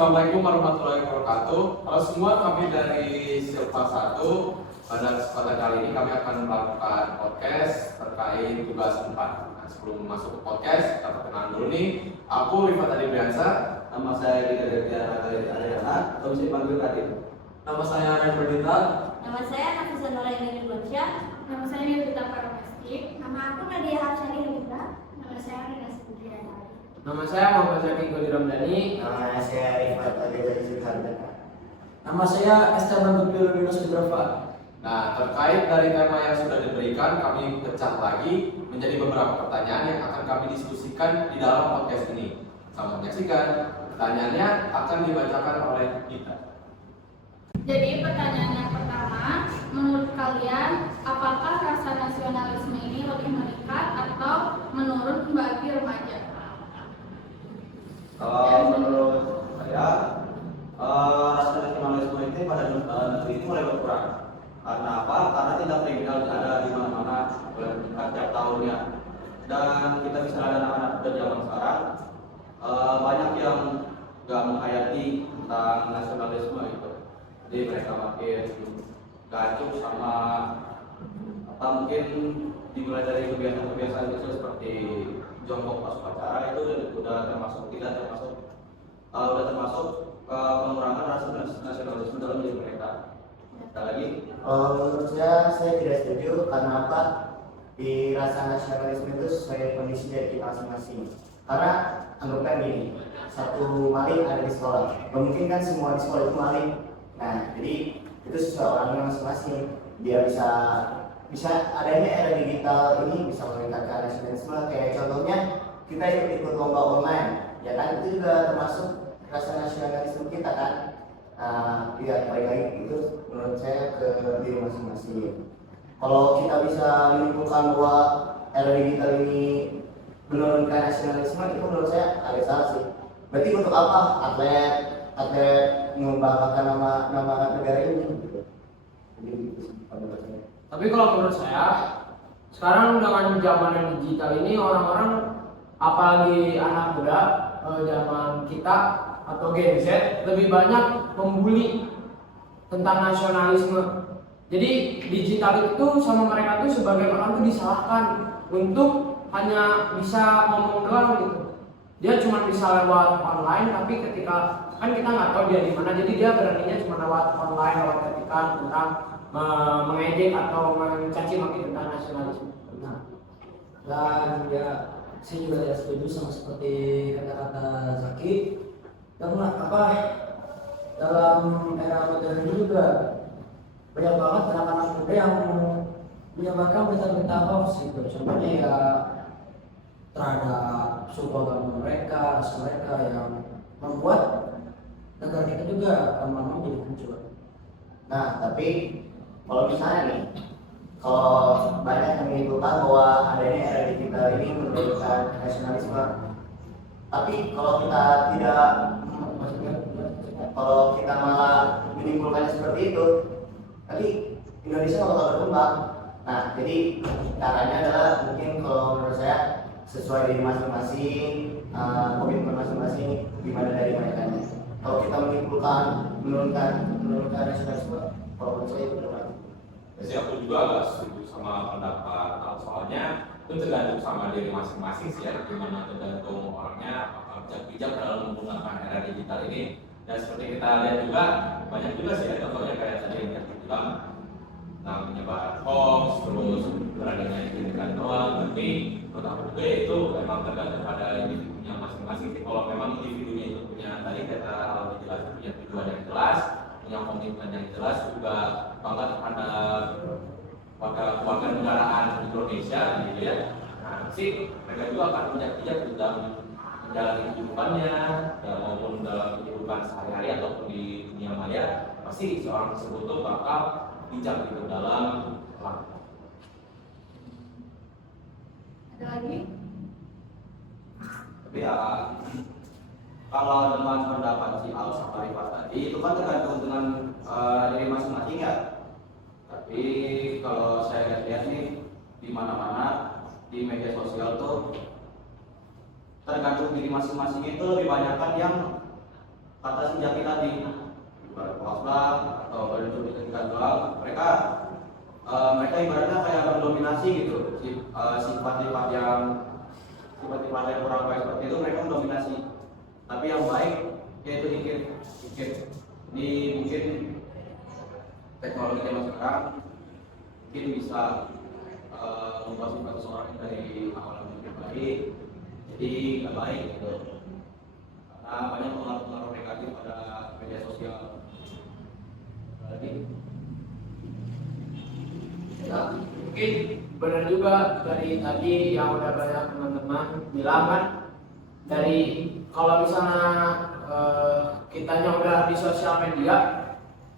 Assalamualaikum warahmatullahi wabarakatuh. Halo semua, kami dari Silva 1. Pada kesempatan kali ini kami akan melakukan podcast terkait tugas 4. Nah, sebelum masuk ke podcast, kita perkenalan dulu nih. Aku Rifat Adi Briansa. Nama saya Dika Adriana, atau bisa dipanggil Radit. Nama saya Ren Berdita. Nama saya Nafisa Nuraini Nursyah. Nama saya Nilita Paramesti. Nama aku Nadia Hafsani Hamida. Nama saya Rina Sendiriana. Nama saya Muhammad Zaki Godi Ramdhani. Nama saya Rifat Adi dari Silva. Nama saya Esteban Lutfi Yunus Fitrofa. Nah, terkait dari tema yang sudah diberikan, kami pecah lagi menjadi beberapa pertanyaan yang akan kami diskusikan di dalam podcast ini. Selamat menyaksikan. Pertanyaannya akan dibacakan oleh kita. Jadi pertanyaan yang pertama, menurut kalian, apakah rasa nasionalisme ini lebih meningkat atau menurun bagi remaja? Kalau menurut saya, rasa nasionalisme ini pada negeri ini mulai berkurang. Karena apa? Karena tindak kriminal ada di mana-mana, mulai meningkat tiap tahunnya. Dan kita bisa lihat anak-anak muda zaman sekarang, banyak yang nggak menghayati tentang nasionalisme itu. Jadi mereka makin gacuh sama apa, mungkin dimulai dari kebiasaan-kebiasaan kecil seperti jongkok pas upacara, itu udah termasuk pengurangan rasa nasionalisme dalam diri mereka. Ada lagi? Menurut saya tidak setuju. Karena apa? Di rasa nasionalisme itu sesuai kondisi dari kita masing-masing. Karena anggapkan gini, satu maling ada di sekolah, mungkin kan semua di sekolah itu maling. Nah, jadi itu sesuai orangnya masing-masing. Dia bisa adanya era digital ini bisa meningkatkan nasionalisme. Kayak contohnya kita ikut lomba online, ya kan, itu juga termasuk rasa nasionalisme kita kan. Ya baik lagi itu menurut saya ke diri masing-masing. Kalau kita bisa menyimpulkan bahwa era digital ini menurunkan nasionalisme, itu menurut saya agak salah sih. Berarti untuk apa atlet mengembangkan nama negara ini? Tapi kalau menurut saya, sekarang dengan zaman digital ini orang-orang, apalagi anak muda zaman kita atau Gen Z, lebih banyak membuli tentang nasionalisme. Jadi digital itu sama mereka tuh sebagai orang tuh disalahkan untuk hanya bisa ngomong doang gitu. Dia cuma bisa lewat online, tapi ketika kan kita nggak tahu dia di mana, jadi dia beraninya cuma lewat online, lewat ketikan tentang mengedit atau mencaci maki tentang nasionalisme. Nah, dan ya saya juga tidak setuju sama seperti kata-kata Zaki. Karena apa? Dalam era modern ini juga banyak banget anak-anak muda yang menyebarkan berita-berita hoax gitu. Contohnya ya terhadap suku agama mereka, ras mereka, yang membuat negara kita juga lama-lama jadi hancur. Nah, tapi kalau misalnya nih, kalau banyak yang menyimpulkan bahwa adanya era digital ini menurunkan nasionalisme, tapi kalau kita malah menyimpulkannya seperti itu, nanti Indonesia bakal berkembang. Nah, jadi caranya adalah mungkin kalau menurut saya sesuai diri masing-masing, komitmen masing-masing, gimana dari mereka. Kalau kita menyimpulkan menurunkan nasionalisme, kalau menurut saya itu benar. Jadi aku juga agak setuju sama pendapat Al, soalnya itu tergantung sama diri masing-masing sih ya, gimana tergantung orangnya apakah bijak-bijak dalam menggunakan era digital ini. Dan seperti kita lihat juga banyak juga sih ya, contohnya kayak tadi yang kita bilang tentang penyebaran hoax, terus beradanya pendidikan doang. Tapi menurut aku juga itu memang tergantung pada individunya masing-masing sih. Kalau memang individunya itu punya, tadi kata Al dijelaskan, punya tujuan yang jelas, punya komitmen yang jelas, juga bangga terhadap warga negaraan Indonesia gitu ya. Nah sih mereka juga akan punya bijak dalam menjalani kehidupannya, ya, maupun dalam kehidupan sehari-hari ataupun di dunia maya. Pasti seorang tersebut tuh bakal bijak gitu dalam melakukan. Ada lagi? Tapi ya, kalau dengan pendapat si Al sama Rifat tadi, itu kan tergantung dengan diri masing-masing ya. Tapi kalau saya lihat nih, di mana-mana di media sosial tuh tergantung diri masing-masing, itu lebih banyak kan yang kata si Jaki tadi, ibarat Waslam atau badan juri ketika jual, mereka ibaratnya kayak mendominasi gitu, sifat-sifat yang kurang baik seperti itu mereka mendominasi. Tapi yang baik yaitu dikit. Ini mungkin teknologi zaman sekarang mungkin bisa membuat sifat seseorang dari awal yang baik jadi nggak baik gitu. Karena banyak pengaruh-pengaruh negatif pada media sosial. Lagi. Ya, mungkin benar juga dari tadi yang udah banyak teman-teman bilang kan, dari kalau misalnya kitanya udah di sosial media,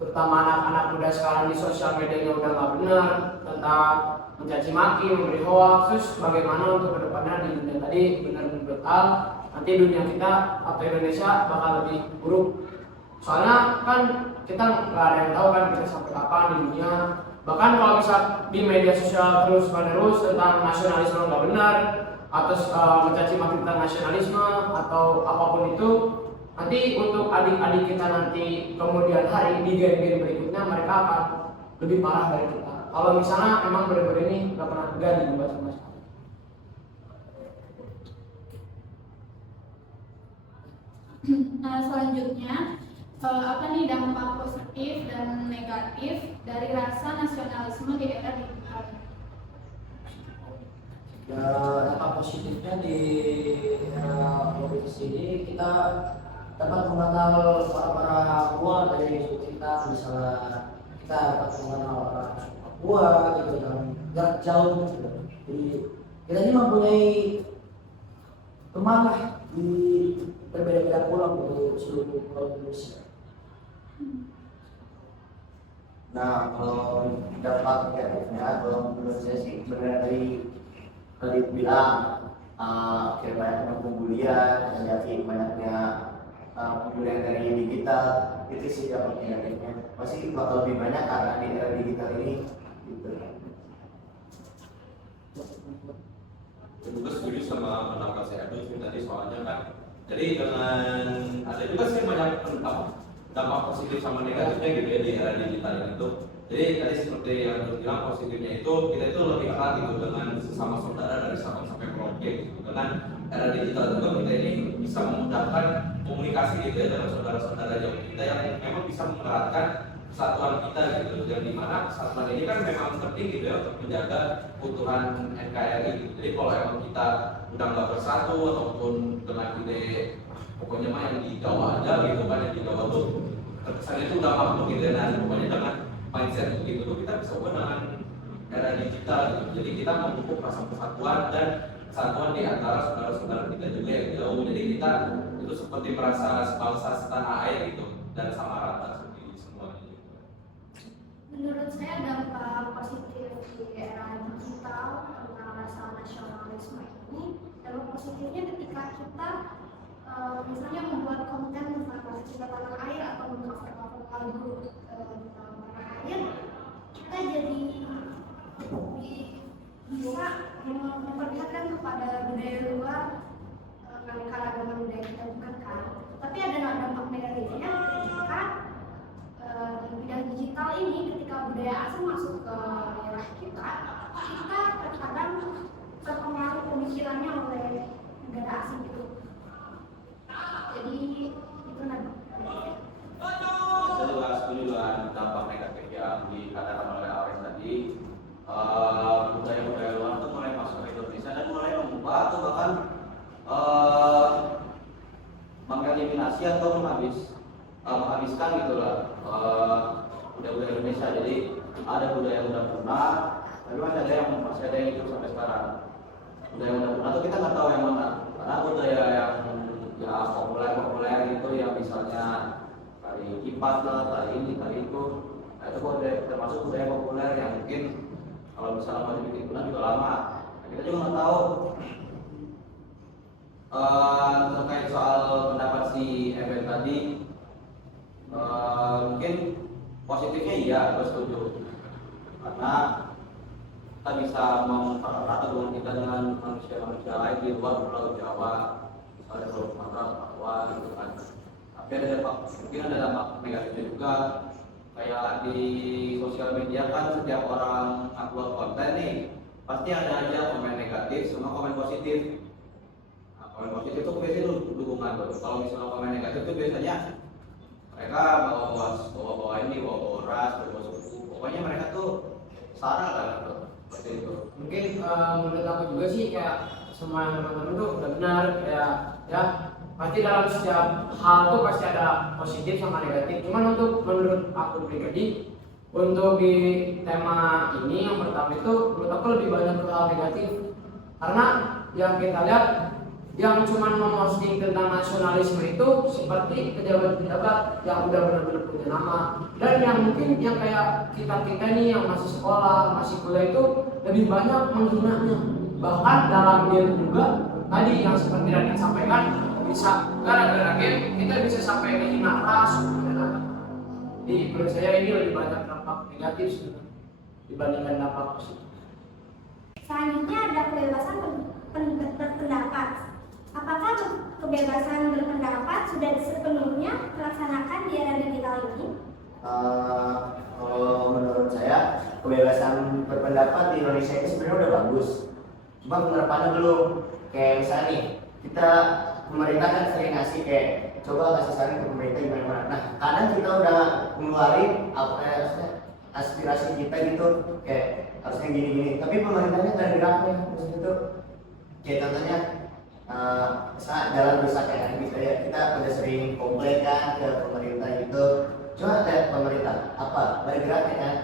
terutama anak-anak muda sekarang di sosial medianya udah nggak benar tentang mencaci maki, memberi hoax, terus bagaimana untuk kedepannya di dunia tadi benar-benar betul, nanti dunia kita atau Indonesia bakal lebih buruk. Soalnya kan kita nggak ada yang tahu kan kita sampai kapan di dunia. Bahkan kalau bisa di media sosial terus-menerus tentang nasionalisme nggak benar, atau mencaci maki tentang nasionalisme atau apapun itu, nanti untuk adik-adik kita nanti kemudian hari di gen-gen berikutnya mereka akan lebih parah dari kita. Kalau misalnya emang benar-benar ini nggak pernah diubah sama sekali. Nah, selanjutnya apa nih dampak positif dan negatif dari rasa nasionalisme di era digital? Ya, dampak positifnya di era globalisasi ini kita dapat mengenal para Papua dari suku kita, misalnya kita dapat mengenal orang Papua gitu kan, jarak jauh gitu. Jadi kita ini mempunyai teman lah di berbeda-beda pulau gitu seluruh pulau Indonesia. Nah, kalau dampak negatifnya, kalau menurut saya sih benar tadi bilang kayak banyaknya pembulian, jadi banyaknya pembulian dari digital, itu sih dampak negatifnya. Pasti bakal lebih banyak karena di era digital ini gitu. Juga setuju sama pendapat saya itu tadi soalnya kan. Jadi dengan ada juga sih banyak dampak positif sama negatifnya gitu ya di era digital itu. Jadi tadi seperti yang bilang positifnya itu kita itu lebih erat gitu dengan sesama saudara dari Sabang sampai Merauke gitu. Dengan era digital juga kita ini bisa memudahkan komunikasi gitu ya dengan saudara-saudara jauh kita yang memang bisa mengeratkan kesatuan kita gitu. Yang dimana kesatuan ini kan memang penting gitu ya untuk menjaga keutuhan NKRI gitu. Jadi kalau emang kita udah nggak bersatu ataupun dengan ide pokoknya mah yang di Jawa aja gitu kan, yang di Jawa tuh terkesan itu udah mampu gitu ya. Nah pokoknya dengan mindset begitu tuh kita bisa ubah dengan era digital gitu. Jadi kita memupuk rasa persatuan dan kesatuan di antara saudara-saudara kita juga yang jauh. Jadi kita itu seperti merasa sebangsa setanah air gitu dan sama rata seperti semuanya. Menurut saya dampak positif di era digital tentang rasa nasionalisme ini, dampak positifnya ketika kita misalnya membuat konten tentang bahasa kita tanah air atau mengcover lagu tentang tanah air, kita jadi bisa memperlihatkan kepada budaya luar keragaman budaya kita bukan kan. Tapi ada dampak negatifnya ketika di bidang digital ini, ketika budaya asing masuk ke daerah kita terkadang terpengaruh pemikirannya oleh negara asing itu. Jadi itu nanti. Saya juga setuju dengan dampak negatif yang dikatakan oleh Aurel tadi. Budaya-budaya luar itu mulai masuk ke Indonesia dan mulai mengubah atau bahkan mengeliminasi atau menghabiskan gitulah budaya-budaya Indonesia. Jadi ada budaya yang udah punah, tapi masih ada yang hidup sampai sekarang. Budaya yang udah punah itu kita nggak tahu yang mana. Karena budaya yang ya populer gitu, yang misalnya tari kipas lah, tari ini, tari itu, nah, itu budaya, termasuk budaya populer yang mungkin kalau misalnya mau dibikin punah juga lama. Nah, kita juga nggak tahu. Terkait soal pendapat si Eben tadi, mungkin positifnya iya, gue setuju. Karena kita bisa mempererat hubungan kita dengan manusia-manusia lain di luar Pulau Jawa, misalnya Pulau Sumatera, Papua gitu kan. Tapi ada dampak, mungkin ada dampak negatifnya juga. Kayak di sosial media kan setiap orang upload konten nih pasti ada aja komen negatif sama komen positif. Nah, komen positif itu biasanya dukungan tuh. Kalau misalnya komen negatif itu biasanya mereka bawa ini, bawa ras, bawa suku. Pokoknya mereka tuh sarah kan tuh. Seperti itu. Mungkin menurut aku juga sih kayak semua teman-teman tuh udah benar kayak ya pasti dalam setiap hal tuh pasti ada positif sama negatif. Cuman untuk menurut aku pribadi untuk di tema ini yang pertama itu menurut aku lebih banyak ke hal negatif karena yang kita lihat yang cuma memposting tentang nasionalisme itu seperti pejabat-pejabat yang udah benar-benar punya nama dan yang mungkin yang kayak kita nih yang masih sekolah, masih kuliah itu lebih banyak menghinanya. Bahkan dalam game juga tadi yang seperti yang disampaikan bisa gara-gara game kita bisa sampai menghina ras. Jadi menurut saya ini lebih banyak dampak negatif sebenarnya dibandingkan dampak positif. Selanjutnya ada kebebasan berpendapat. Apakah kebebasan berpendapat sudah sepenuhnya terlaksanakan di era digital ini? Kalau menurut saya kebebasan berpendapat di Indonesia ini sebenarnya udah bagus, cuma penerapannya belum. Kayak misalnya nih kita pemerintah kan sering ngasih kayak coba kasih saran ke pemerintah gimana. Nah kadang kita udah ngeluarin apa aspirasi kita gitu kayak harusnya gini-gini, tapi pemerintahnya nggak geraknya. Terus itu kayak contohnya misalnya jalan rusak kayak gitu ya, kita udah sering komplain kan ke pemerintah gitu. Cuma ada pemerintah apa bergeraknya kan.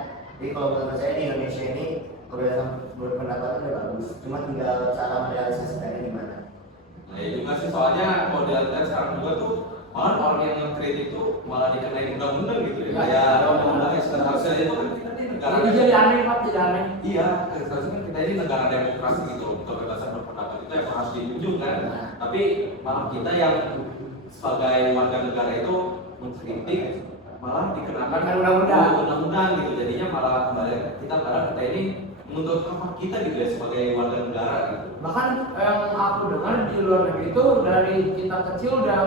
Jadi kalau menurut saya di Indonesia ini kebebasan berpendapat udah bagus, cuma tinggal cara merealisasikannya gimana. Nah ya juga sih soalnya kalau dilihat sekarang juga tuh malah orang yang ngekritik itu malah dikenain undang-undang gitu ya. Kayak undang-undang yang seharusnya itu kan kita di negara. Jadi aneh Pak, jadi aneh. Iya, seharusnya kan kita ini negara demokrasi gitu loh. Kebebasan berpendapat itu yang harus dijunjung kan. Tapi malah kita yang sebagai warga negara itu mengkritik malah dikenakan undang-undang gitu. Jadinya malah kembali kita karena kita ini menuntut apa kita gitu ya sebagai warga negara gitu. Bahkan yang aku dengar di luar negeri itu dari kita kecil udah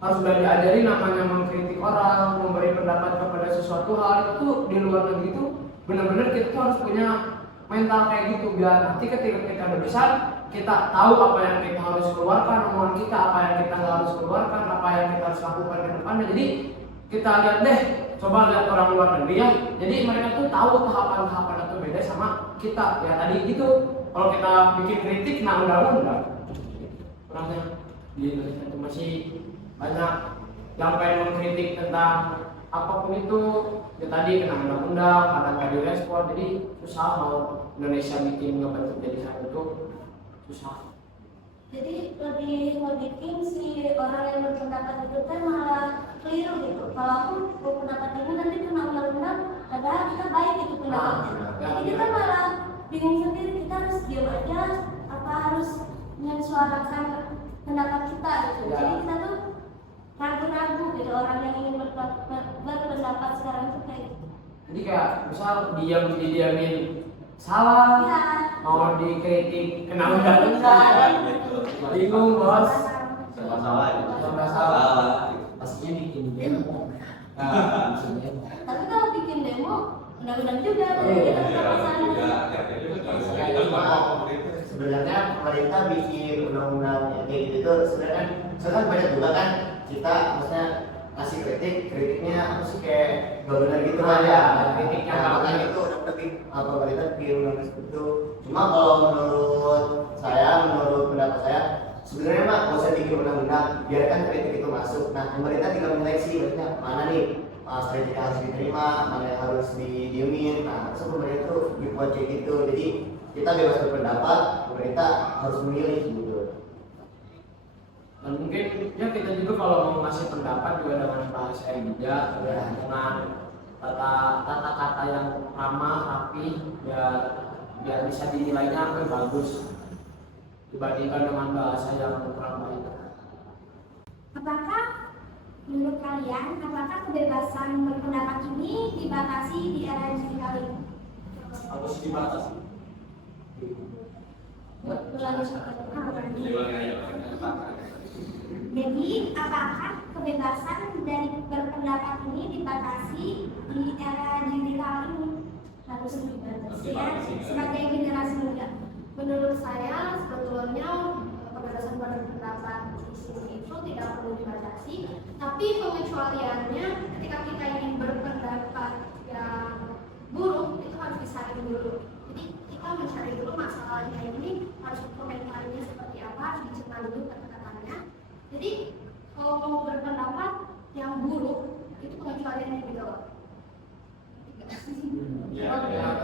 harus udah diajari namanya mengkritik orang, memberi pendapat kepada sesuatu hal itu di luar negeri itu benar-benar kita tuh harus punya mental kayak gitu biar nanti ketika kita udah besar kita tahu apa yang kita harus keluarkan, omongan kita apa yang kita nggak harus keluarkan, apa yang kita harus lakukan ke depannya. Jadi kita lihat deh, coba lihat orang luar negeri ya. Jadi mereka tuh tahu tahapan-tahapan itu beda sama kita. Ya tadi gitu, kalau kita bikin kritik, nah undang-undang. Kurangnya di Indonesia itu masih banyak yang pengen mengkritik tentang apapun itu. Ya tadi kena undang-undang, kadang nggak direspon. Jadi susah mau Indonesia bikin ngebentuk jadi satu itu susah. Jadi lebih bikin si orang yang berpendapat itu kan malah keliru gitu. Kalau aku berpendapat ini nanti kena undang-undang, padahal kita baik gitu pendapatnya. Jadi kita malah bingung sendiri, kita harus diam aja, apa harus mensuarakan pendapat kita gitu. Jadi kita tuh ragu-ragu gitu orang yang ingin berpendapat sekarang itu kayak gitu. Jadi kayak misal didiamin salah, Ya. mau dikritik kena undang-undang, bingung bos. Masalah Serba salah. Pastinya bikin demo. Maksudnya Tapi kalau bikin demo, undang-undang juga. Iya, Sebenarnya pemerintah bikin undang-undang kayak gitu tuh sebenarnya banyak juga kan kita maksudnya ngasih kritiknya apa sih kayak gak benar gitu kan ya kritiknya makanya itu udah pemerintah bikin undang-undang seperti itu. Cuma kalau menurut pendapat saya sebenarnya mah nggak usah bikin undang-undang, biarkan kritik itu masuk. Nah pemerintah tinggal menyeleksi maksudnya mana nih kritik yang harus diterima, mana yang harus didiemin. Nah pemerintah tuh dibuat kayak gitu, jadi kita bebas berpendapat, pemerintah harus memilih gitu. Dan mungkin ya kita juga kalau mau ngasih pendapat juga dengan bahasa yang bijak, dengan tata kata yang ramah, rapi, biar bisa dinilainya lebih bagus dibandingkan dengan bahasa yang kurang baik. Apakah menurut kalian, apakah kebebasan berpendapat ini dibatasi di era digital ini? Harus dibatasi. Jadi, apakah kebebasan berpendapat ini dibatasi di era digital ini harus dibatasi ya sebagai generasi muda. Menurut saya sebetulnya kebebasan berpendapat di sini itu tidak perlu dibatasi, tapi pengecualiannya ketika kita ingin berpendapat yang buruk itu harus disaring dulu. Jadi kita mencari dulu masalahnya ini harus komentarnya seperti apa, harus dicerna dulu kata-katanya. Jadi kalau mau berpendapat yang buruk itu pengecualiannya di bawah.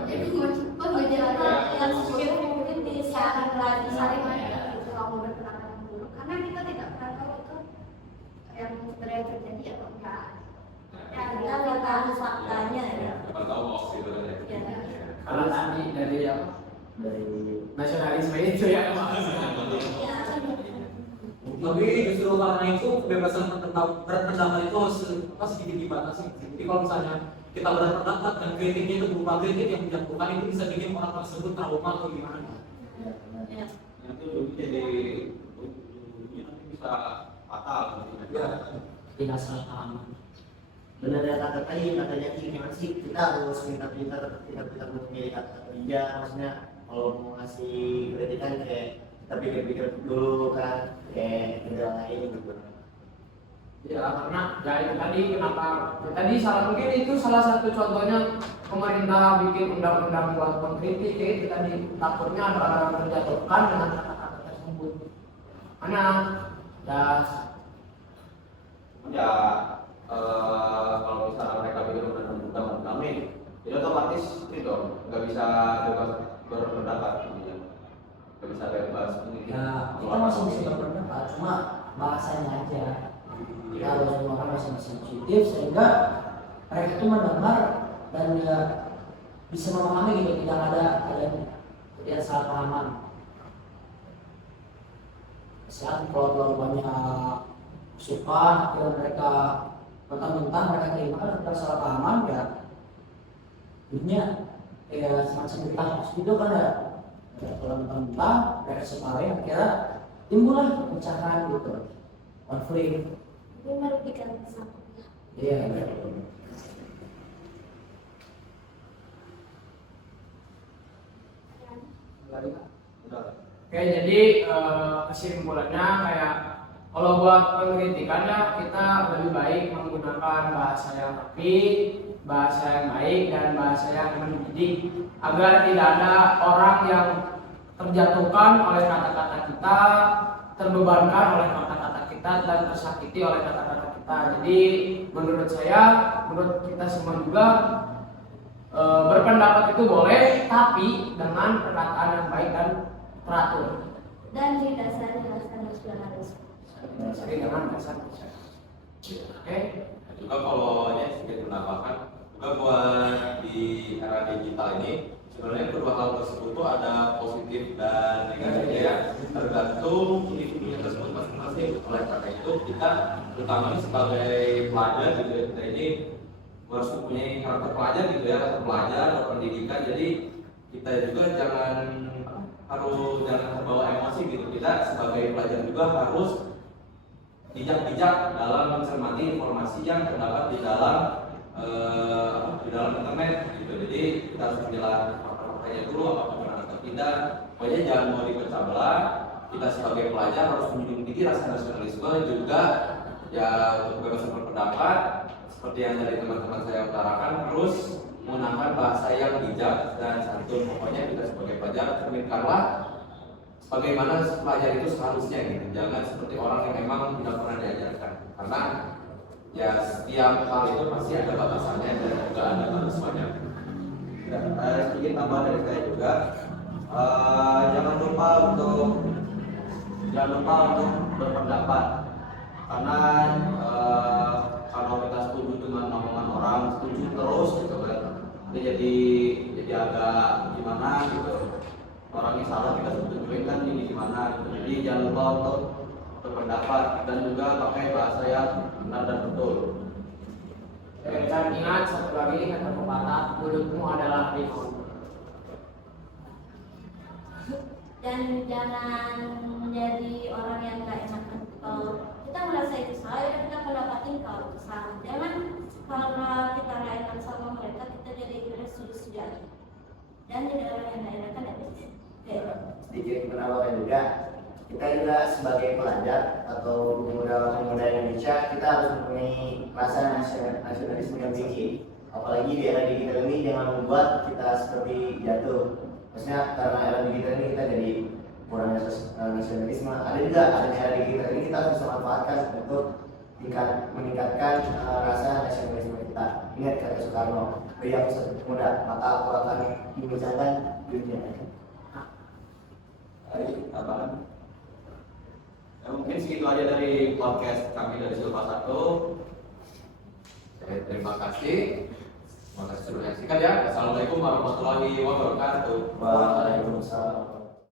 Itu pengecualian yang mungkin disaring lagi gitu kalau mau berpendapat yang buruk, karena kita tidak pernah tahu itu yang sebenarnya terjadi atau enggak. Ya, kita nggak tahu faktanya ya. Kita tahu opsi itu kan ya. Kalau tadi dari apa? Dari nasionalisme itu ya. Tapi justru karena itu kebebasan berpendapat itu sedikit dibatasi. Jadi kalau misalnya kita berpendapat dan kritiknya itu berupa kritik yang menjatuhkan, itu bisa bikin orang tersebut trauma atau gimana? Ya. Itu jadi nanti bisa fatal. Ya. Tidak salah paham. Benar ya kata tadi, katanya gimana sih, kita harus pintar-pintar memilih kata bijak. Maksudnya kalau mau ngasih kritikan kayak kita pikir-pikir dulu kan, kayak negara lain gitu. Ya karena ya itu tadi kenapa ya, tadi salah mungkin itu salah satu contohnya pemerintah bikin undang-undang buat pengkritik ya, itu tadi takutnya ada orang terjatuhkan dengan kata-kata tersebut. Karena Ya kalau misalnya mereka bikin undang-undang ini, itu otomatis itu nggak bisa bebas berpendapat, nggak bisa bebas. Ya kita masih bisa berpendapat, cuma bahasanya aja. Kita harus menggunakan bahasa sensitif sehingga mereka itu mendengar dan ya bisa memahami gitu, tidak ada salah pahaman. Saat kalau terlalu banyak suka, akhirnya mereka mentang-mentang mereka terima kan ada salah pahaman ya. Jadinya ya semacam kita hoax gitu kan ya. Kalau mentang-mentang mereka separing akhirnya timbullah perpecahan gitu, konflik. Ini merugikan satu. Iya. Oke, jadi kesimpulannya kayak kalau buat pengkritikan ya kita lebih baik menggunakan bahasa yang rapi, bahasa yang baik dan bahasa yang mendidik agar tidak ada orang yang terjatuhkan oleh kata-kata kita, terbebankan oleh kata-kata kita dan tersakiti oleh kata-kata kita. Jadi menurut saya, menurut kita semua juga berpendapat itu boleh, tapi dengan perkataan yang baik dan teratur. Dan didasari nasionalisme. Jadi dengan dasar. Oke. Juga kalau ini sedikit menambahkan juga buat di era digital ini sebenarnya kedua hal tersebut tuh ada positif dan negatifnya ya, tergantung individunya tersebut masing-masing. Oleh karena itu kita terutama sebagai pelajar juga kita ini harus mempunyai karakter pelajar gitu ya, karakter pelajar pendidikan. Jadi kita juga jangan terbawa emosi gitu. Kita sebagai pelajar juga harus bijak-bijak dalam mencermati informasi yang terdapat di dalam internet gitu. Jadi kita harus memilah fakta-faktanya dulu apakah benar atau tidak. Pokoknya jangan mau dipecah belah. Kita sebagai pelajar harus menjunjung tinggi rasa nasionalisme juga ya, untuk kebebasan berpendapat seperti yang dari teman-teman saya utarakan, terus menggunakan bahasa yang bijak dan santun. Pokoknya kita sebagai pelajar cerminkanlah bagaimana pelajar itu seharusnya gitu. Jangan seperti orang yang memang tidak pernah diajarkan. Karena ya setiap hal itu pasti ada batasannya dan juga ada batasnya. Sedikit tambahan dari saya juga, jangan lupa untuk berpendapat, karena kalau kita setuju dengan omongan orang, setuju terus gitu kan, jadi agak gimana gitu. Orang yang salah kita setujuin kan ini gimana gitu. Jadi jangan lupa untuk berpendapat dan juga pakai bahasa yang benar dan betul. Dan ingat satu lagi kata pepatah, mulutmu adalah harimau. Dan jangan menjadi orang yang gak enakan. Kalau kita merasa itu salah, ya kita pendapatin kalau itu salah. Jangan karena kita nggak enak sama mereka, kita jadi setuju aja. Dan jadi orang yang nggak enakan ya. Oke. Sedikit menambahkan juga, kita juga sebagai pelajar atau pemuda Indonesia, kita harus mempunyai rasa nasionalisme yang tinggi. Apalagi di era digital ini jangan membuat kita seperti jatuh. Maksudnya karena era digital ini kita jadi kurang nasionalisme. Ada juga adanya era digital ini kita harus bisa manfaatkan untuk meningkatkan rasa nasionalisme kita. Ingat kata Soekarno, pria satu pemuda, maka aku akan memecahkan dunia. Baik, apaan? Ya, mungkin segitu aja dari podcast kami dari Silva 1. Terima kasih. Terima kasih sudah menyaksikan ya. Assalamualaikum warahmatullahi wabarakatuh. Waalaikumsalam.